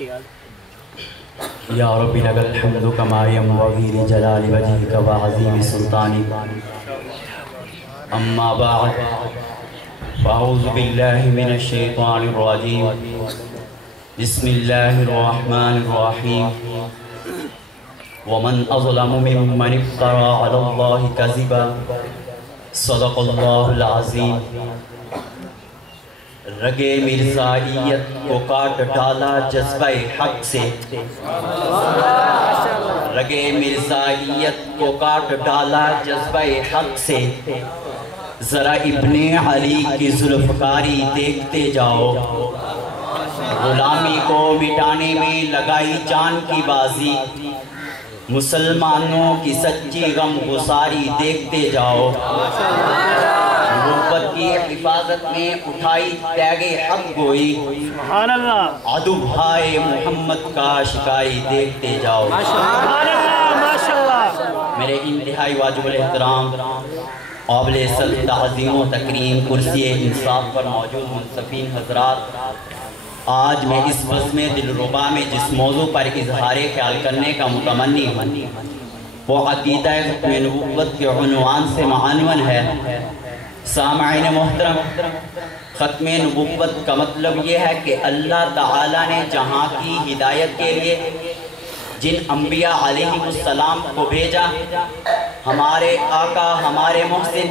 یا ربی لک الحمد کما ینبغی لجلال وجہک وعظیم سلطانک اما بعد فاعوذ باللہ من الشیطان الرجیم بسم اللہ الرحمن الرحیم ومن اظلم ممن افترى علی اللہ کذبا صدق اللہ العظیم رگے مرزائیت کو کاٹ ڈالا جذبہ حق سے رگے مرزائیت کو کاٹ ڈالا جذبہ حق سے ذرا ابن علی کی ذوالفقاری دیکھتے جاؤ غلامی کو مٹانے میں لگائی جان کی بازی مسلمانوں کی سچی غم گساری دیکھتے جاؤ نبوت کی حفاظت میں اٹھائی تیغ حق گوئی عدو بھائی محمد کا شکاری دیکھتے جاؤ میرے انتہائی واجب الاحترام قابل صد تعظیم و تکریم کرسی انصاف پر موجود منصفین حضرات، آج میں اس بزم دلربا میں جس موضوع پر اظہار خیال کرنے کا متمنی ہوں وہ عقیدہ ختم نبوت کے عنوان سے معنون ہے۔ سامعین محترم، ختم نبوت کا مطلب یہ ہے کہ اللہ تعالیٰ نے جہاں کی ہدایت کے لیے جن انبیاء علیہ السلام کو بھیجا، ہمارے آقا ہمارے محسن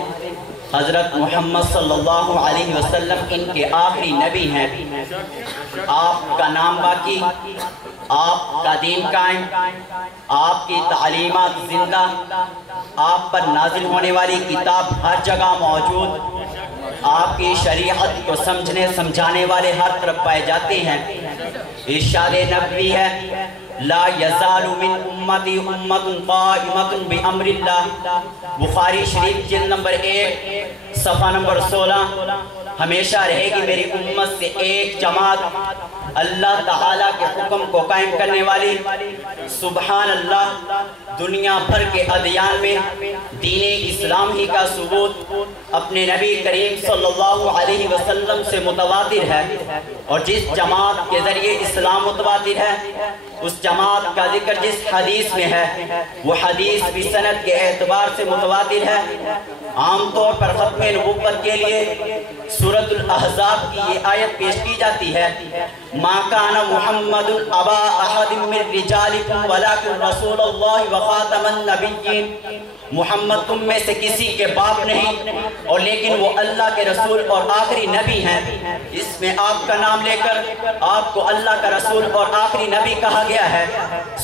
حضرت محمد صلی اللہ علیہ وسلم ان کے آخری نبی ہیں۔ آپ کا نام باقی، آپ کا دین قائم، آپ کی تعلیمات زندہ، آپ پر نازل ہونے والی کتاب ہر جگہ موجود، آپ کی شریعت کو سمجھنے سمجھانے والے ہر طرف پائے جاتے ہیں۔ ارشاد نبوی ہے لا یزال من امتی امت قائمت بامر اللہ، بخاری شریف جلد نمبر 1 صفحہ نمبر 16۔ ہمیشہ رہے گی میری امت سے ایک جماعت اللہ تعالیٰ کے حکم کو قائم کرنے والی۔ سبحان اللہ، دنیا بھر کے ادیان میں دین اسلام ہی کا ثبوت اپنے نبی کریم صلی اللہ علیہ وسلم سے متواتر ہے، اور جس جماعت کے ذریعے اسلام متواتر ہے اس جماعت کا ذکر جس حدیث میں ہے وہ حدیث بھی سند کے اعتبار سے متواتر ہے۔ عام طور پر ختم نبوت کے لیے سورۃ الاحزاب کی یہ آیت پیش کی جاتی ہے ما کان محمد ابا احد من رجالکم ولکن رسول اللہ وخاتم النبیین، محمد تم میں سے کسی کے باپ نہیں اور لیکن وہ اللہ کے رسول اور آخری نبی ہیں۔ اس میں آپ کا نام لے کر آپ کو اللہ کا رسول اور آخری نبی کہا گیا ہے۔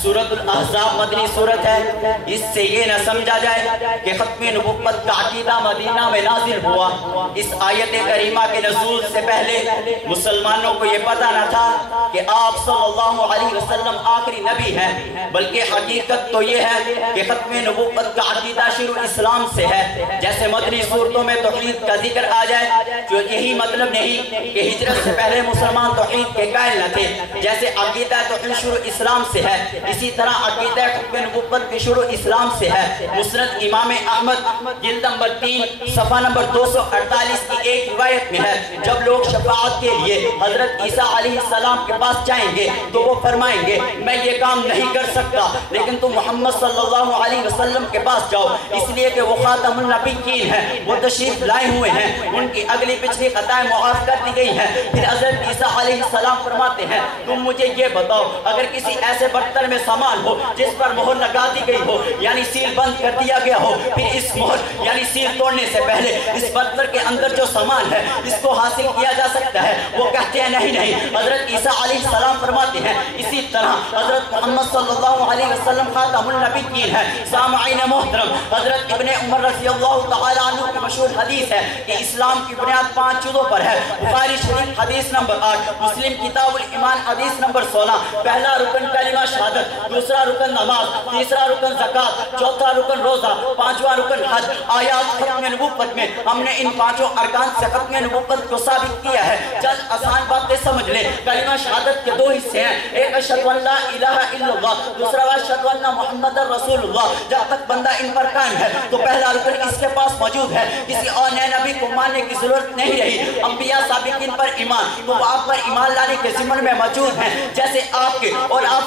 سورۃ الاحزاب مدنی سورت ہے، اس سے یہ نہ سمجھا جائے کہ ختم نبوت کا عقیدہ مدینہ میں نازل ہوا۔ اس آیت کریمہ کے نزول سے پہلے مسلمانوں کو یہ پتہ نہ تھا کہ آپ صلی اللہ علیہ وسلم آخری نبی ہیں، بلکہ حقیقت تو یہ ہے کہ ختم نبوت کا عقیدہ شروع اسلام سے ہے۔ جیسے مدنی صورتوں میں توحید کا ذکر آ جائے جو یہی مطلب نہیں کہ ہجرت سے پہلے مسلمان توحید کے قائل نہ تھے، جیسے عقیدہ توحید شروع اسلام سے ہے، اسی طرح عقیدہ ختم نبوت بھی شروع اسلام سے ہے۔ مسند امام احمد جلد نمبر 3 صفحہ نمبر 248 کی ایک روایت میں ہے جب لوگ شفاعت کے لیے حضرت عیسیٰ علیہ السلام کے پاس جائیں گے تو وہ فرمائیں گے میں یہ کام نہیں کر سکتا، لیکن تم محمد صلی اللہ علیہ وسلم کے پاس جاؤ، اس لیے کہ وہ خاتم النبیین ہیں، وہ تشریف لائے ہوئے ہیں، ان کی اگلی پچھلی خطائیں معاف کر دی گئی ہیں۔ پھر حضرت عیسیٰ علیہ السلام فرماتے ہیں تم مجھے یہ بتاؤ اگر کسی ایسے برتن میں سامان ہو جس پر مہر لگا دی گئی ہو یعنی سیل بند کر دیا گیا ہو، پھر اس مہر یعنی سیل توڑنے سے پہلے اس برتن کے اندر جو سامان ہے اس کو حاصل کیا جا سکتا ہے؟ وہ کہتے ہیں نہیں نہیں۔ حضرت عیسیٰ علیہ السلام فرماتے ہیں اسی طرح حضرت محمد صلی اللہ علیہ وسلم خاتم النبیین ہے۔ سامعین محترم، حضرت ابن عمر رضی اللہ تعالیٰ عنہ کی مشہور حدیث ہے کہ اسلام کی بنیاد 5 چیزوں پر ہے۔ بخاری شریف حدیث نمبر 8، مسلم کتاب الایمان حدیث نمبر 16۔ پہلا رکن کلمہ شہادت، دوسرا رکن نماز، تیسرا رکن زکوٰۃ، چوتھا رکن روزہ، پانچواں رکن حج۔ آیات ختم نبوت میں ہم نے ان 5 ارکان سے ختم نبوت کو ثابت کیا ہے۔ چند آسان باتیں سمجھ لیں۔ کلمہ شہادت کے 2 حصے ہیں، ایک اشہد ان لا الہ الا اللہ، دوسرا اشہد ان محمد رسول اللہ۔ جب تک بندہ ان پر قائم ہے تو پہلا رکن اس کے پاس موجود ہے، کسی اور نئے نبی کو ماننے کی ضرورت نہیں رہی۔ انبیاء سابقین پر ایمان تو وہ آپ پر ایمان لانے کے ضمن میں موجود ہیں، جیسے آپ کے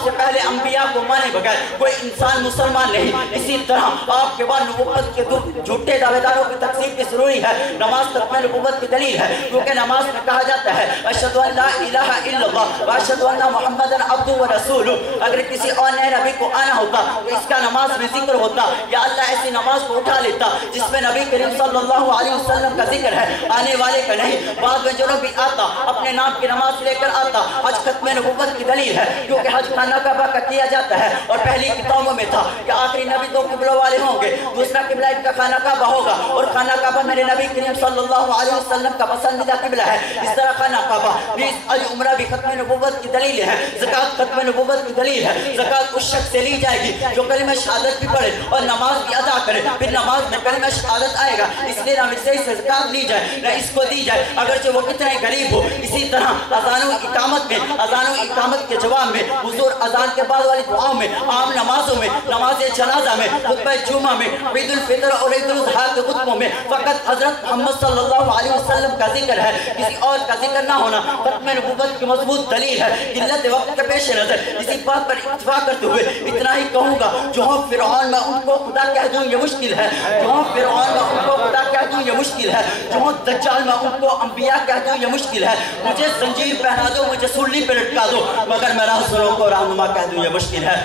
سے پہلے انبیاء کو مانے بغیر کوئی انسان مسلمان نہیں۔ اسی طرح آپ کے بعد نبوت کے جھوٹے دعوے داروں کی تکذیب کی ضروری ہے۔ نماز تک میں نبوت کی دلیل ہے، کیونکہ نماز میں کہا جاتا ہے اشہد ان لا الہ الا اللہ واشہد ان محمدًا عبدہ ورسولہ۔ اگر کسی اور نئے نبی کو آنا ہوتا تو اس کا نماز میں ذکر ہوتا، یا اللہ ایسی نماز کو اٹھا لیتا جس میں نبی کریم صلی اللہ علیہ وسلم کا ذکر ہے، آنے والے کا نہیں۔ بعد میں جو نبی آتا اپنے نام کی نماز لے کر آتا۔ حج ختم نبوت کی دلیل ہے، کیونکہ حج خانہ کعبہ کا کیا جاتا ہے، اور پہلی کتابوں میں تھا کہ آخری نبی دو قبلوں والے ہوں گے، دوسرا قبلہ ان کا خانہ کعبہ ہوگا، اور خانہ کعبہ میرے نبی کریم صلی اللہ علیہ وسلم کا پسندیدہ قبلہ ہے۔ اس طرح خانہ کعبہ عمرہ بھی ختم نبوت کی دلیل ہے، زکوٰۃ ختم نبوت کی دلیل ہے۔ زکوٰۃ اس شخص سے لی جائے گی جو کلمہ شہادت بھی پڑھے اور نماز بھی ادا کرے، پھر نماز میں کلمہ شہادت آئے گا، اس لیے نہ مجھ سے زکوٰۃ لی جائے نہ اس کو دی جائے، اگرچہ وہ کتنے غریب ہو۔ اسی طرح اذان و اقامت کے جواب میں، حضور اذان کے بعد والی دعاؤں میں، عام نمازوں میں، نماز جنازہ میں، خطبہ جمعہ میں، عید الفطر اور عید الاضحیٰ کے خطبوں میں فقط حضرت محمد صلی اللہ علیہ وسلم کا ذکر ہے، کسی اور کا ذکر نہ ہونا ختم نبوت کی مضبوط دلیل ہے۔ قلت وقت کے پیش نظر اسی بات پر اتفاق کرتے ہوئے اتنا ہی کہوں گا، جو ہوں فرعون میں ان کو خدا کہہ دوں یہ مشکل ہے، جو ہوں فرعون میں ان کو خدا کہہ دوں یہ مشکل ہے، جو ہوں دجال میں ان کو انبیاء کہہ دوں یہ مشکل ہے، مجھے زنجیر پہنا دو، مجھے سولی پہ لٹکا دو، مگر میں راہزنوں کو رہنما کہہ دوں یہ مشکل ہے۔